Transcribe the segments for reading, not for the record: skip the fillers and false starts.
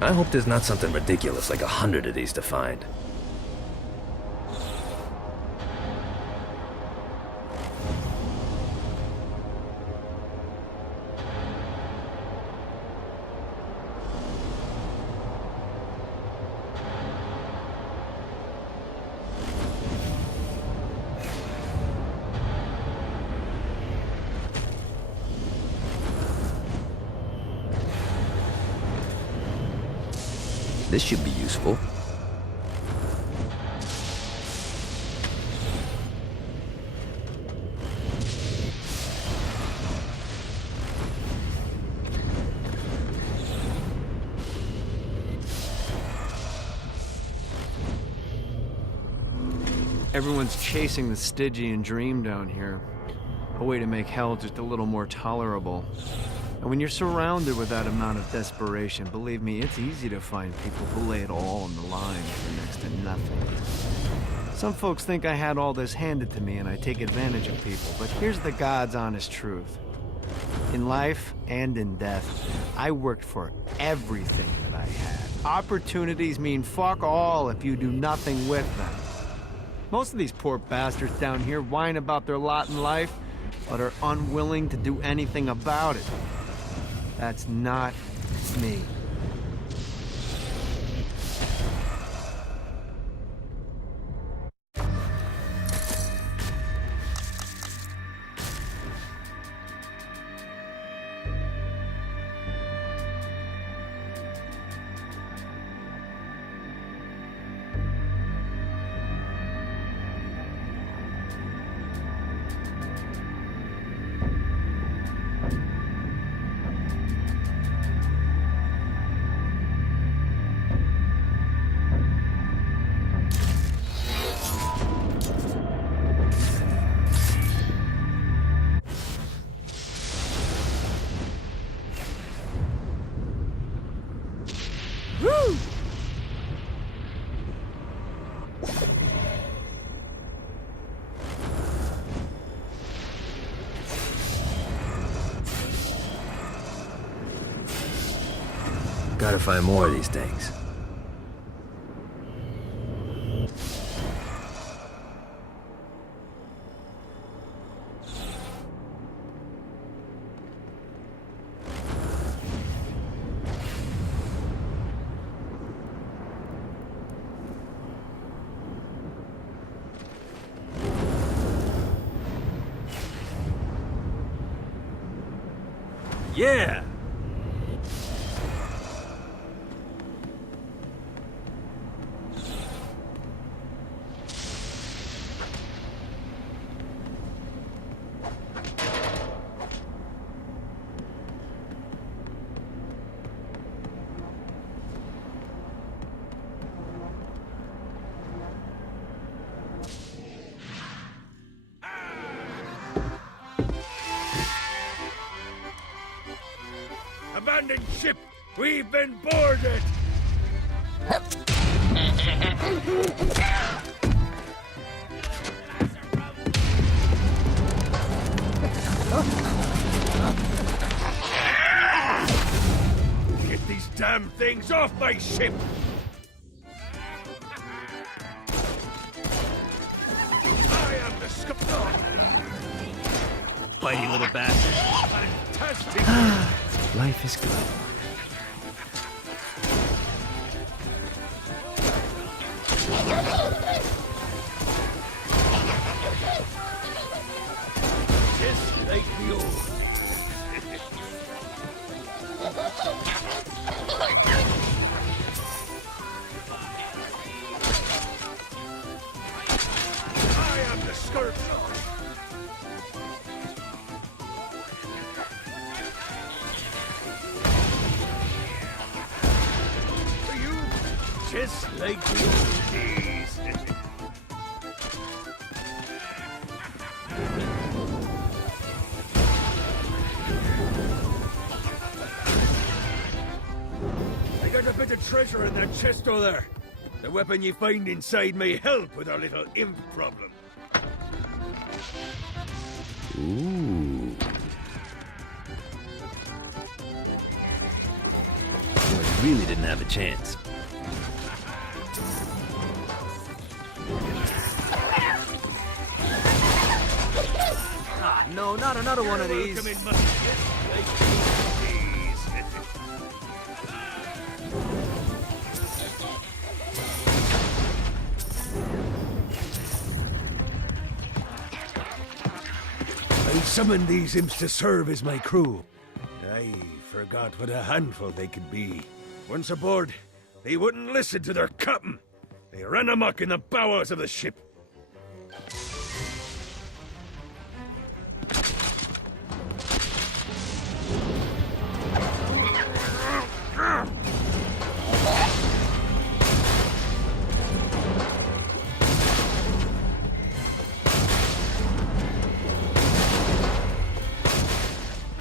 I hope there's not something ridiculous like 100 of these to find. This should be useful. Everyone's chasing the Stygian dream down here. A way to make hell just a little more tolerable. And when you're surrounded with that amount of desperation, believe me, it's easy to find people who lay it all on the line for next to nothing. Some folks think I had all this handed to me and I take advantage of people, but here's the God's honest truth. In life and in death, I worked for everything that I had. Opportunities mean fuck all if you do nothing with them. Most of these poor bastards down here whine about their lot in life, but are unwilling to do anything about it. That's not me. Woo! Gotta find more of these things. Yeah! Abandoned ship! We've been boarded! Get these damn things off my ship! I am the Bitey little bastard. fantastic! Life is good. Just like the old. I am the skirt. For you, just like the old days. I got a bit of treasure in that chest over there. The weapon you find inside may help with our little imp problem. Ooh. Well, you really didn't have a chance. Ah, no, not another one of these. Welcome in, musket, like the old days. I summoned these imps to serve as my crew. I forgot what a handful they could be. Once aboard, they wouldn't listen to their captain. They ran amok in the bowels of the ship.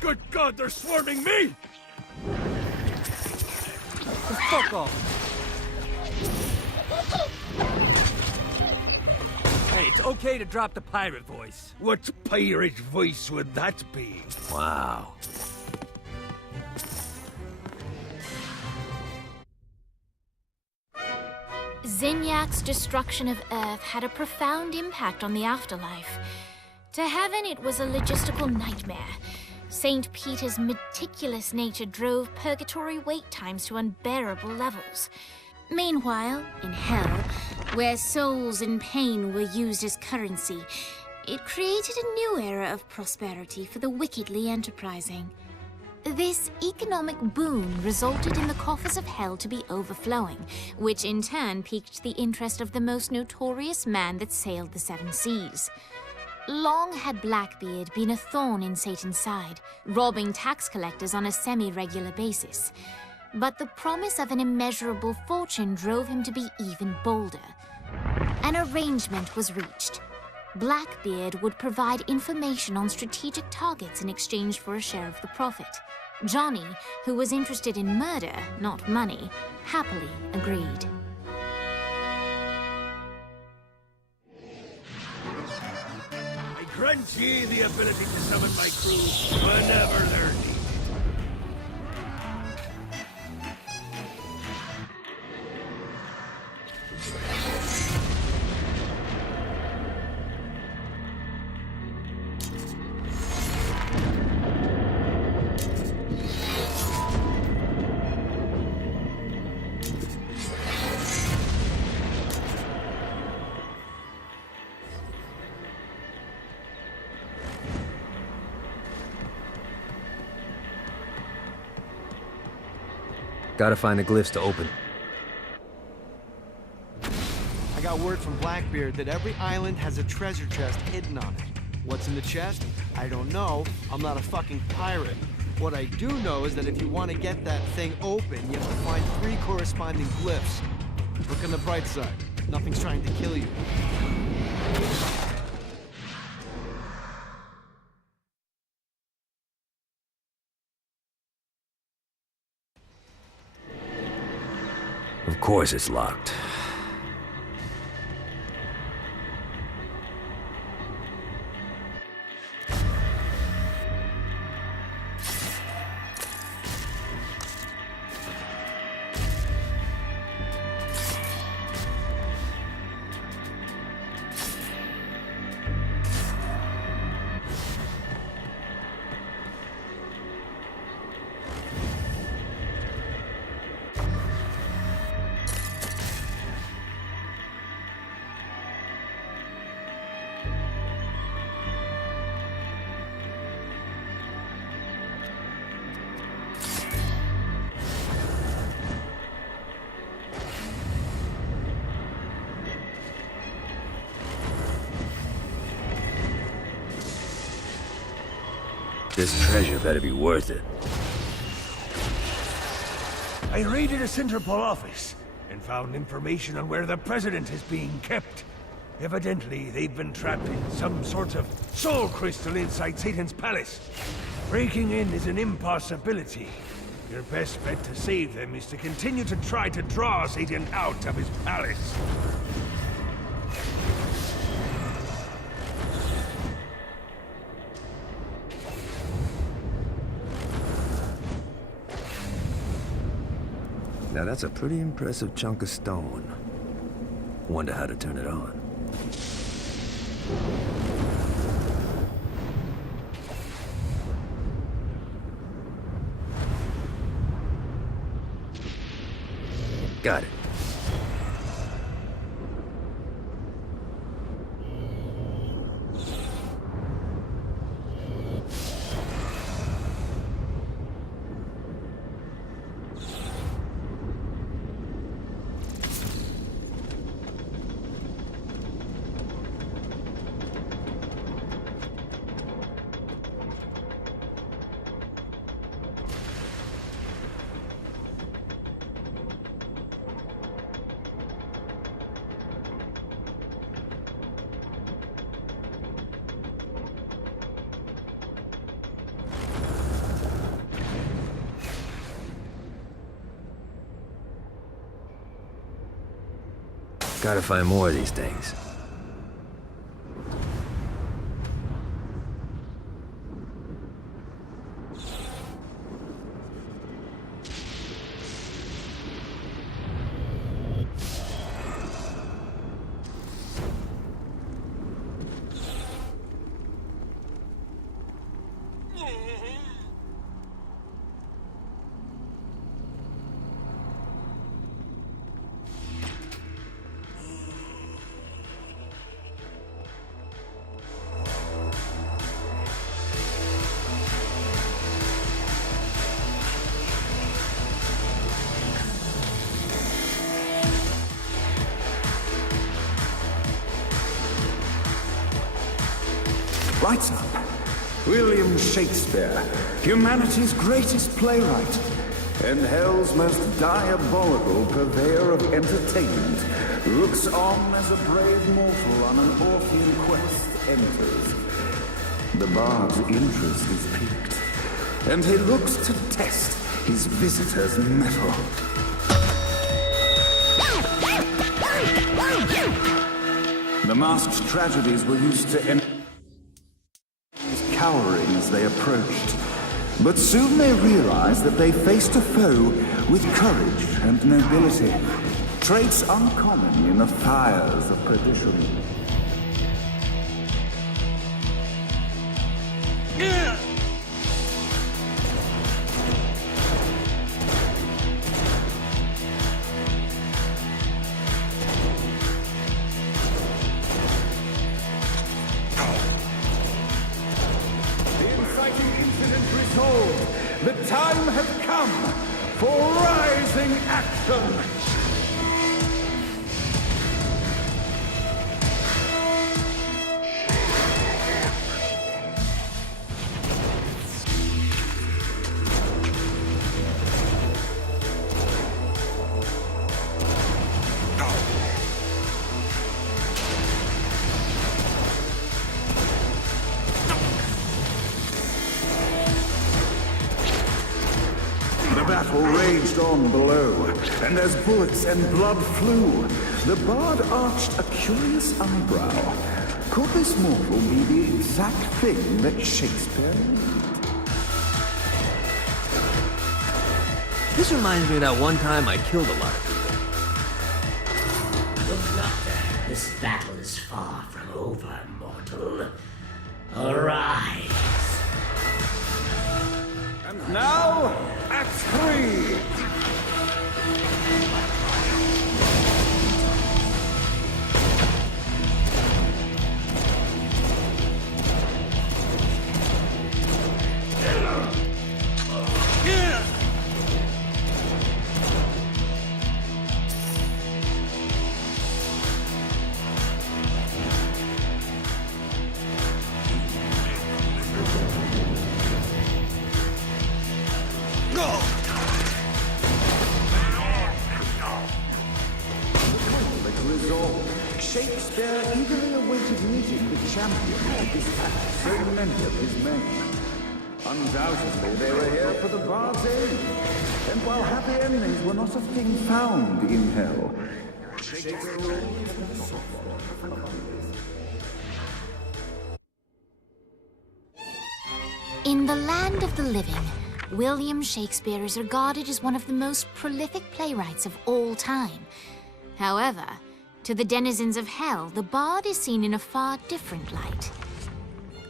Good God, they're swarming me! Fuck off. Hey, it's okay to drop the pirate voice. What pirate voice would that be? Wow. Zinyak's destruction of Earth had a profound impact on the afterlife. To heaven, it was a logistical nightmare. St. Peter's meticulous nature drove purgatory wait times to unbearable levels. Meanwhile, in hell, where souls in pain were used as currency, it created a new era of prosperity for the wickedly enterprising. This economic boon resulted in the coffers of hell to be overflowing, which in turn piqued the interest of the most notorious man that sailed the seven seas. Long had Blackbeard been a thorn in Satan's side, robbing tax collectors on a semi-regular basis. But the promise of an immeasurable fortune drove him to be even bolder. An arrangement was reached. Blackbeard would provide information on strategic targets in exchange for a share of the profit. Johnny, who was interested in murder, not money, happily agreed. I grant ye the ability to summon my crew whenever they're needed. Gotta find the glyphs to open. I got word from Blackbeard that every island has a treasure chest hidden on it. What's in the chest? I don't know. I'm not a fucking pirate. What I do know is that if you want to get that thing open, you have to find 3 corresponding glyphs. Look on the bright side. Nothing's trying to kill you. Of course it's locked. This treasure better be worth it. I raided a Centerpol office and found information on where the president is being kept. Evidently, they've been trapped in some sort of soul crystal inside Satan's palace. Breaking in is an impossibility. Your best bet to save them is to continue to try to draw Satan out of his palace. Now that's a pretty impressive chunk of stone. Wonder how to turn it on. Got it. Gotta find more of these things. Lights up. William Shakespeare, humanity's greatest playwright, and hell's most diabolical purveyor of entertainment, looks on as a brave mortal on an Orphean quest enters. The bard's interest is piqued, and he looks to test his visitor's mettle. The masked tragedies were used to cowering as they approached. But soon they realized that they faced a foe with courage and nobility, traits uncommon in the fires of perdition. The time has come for rising action! The battle battle raged on below, and as bullets and blood flew, the bard arched a curious eyebrow. Could this mortal be the exact thing that Shakespeare needed? This reminds me of that one time I killed a lot of people. Look, Doctor, this battle is far from over, mortal. Arise. And now, Act 3! Shakespeare eagerly awaited meeting the champion to dispatch so many of his men. Undoubtedly, they were here for the bard's aid. And while happy endings were not a thing found in hell, In the land of the living, William Shakespeare is regarded as one of the most prolific playwrights of all time. However, to the denizens of hell, the bard is seen in a far different light.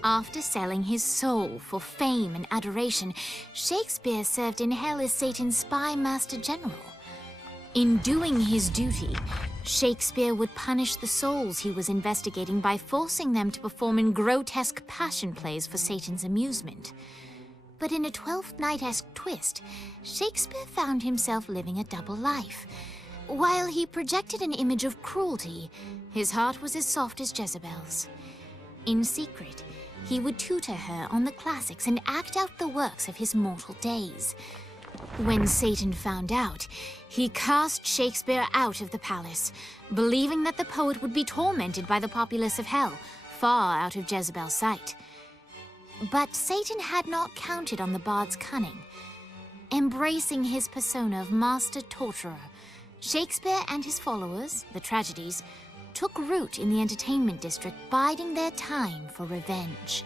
After selling his soul for fame and adoration, Shakespeare served in hell as Satan's spy master general. In doing his duty, Shakespeare would punish the souls he was investigating by forcing them to perform in grotesque passion plays for Satan's amusement. But in a Twelfth Night-esque twist, Shakespeare found himself living a double life. While he projected an image of cruelty, his heart was as soft as Jezebel's. In secret, he would tutor her on the classics and act out the works of his mortal days. When Satan found out, he cast Shakespeare out of the palace, believing that the poet would be tormented by the populace of hell, far out of Jezebel's sight. But Satan had not counted on the bard's cunning. Embracing his persona of master torturer, Shakespeare and his followers, the tragedies, took root in the entertainment district, biding their time for revenge.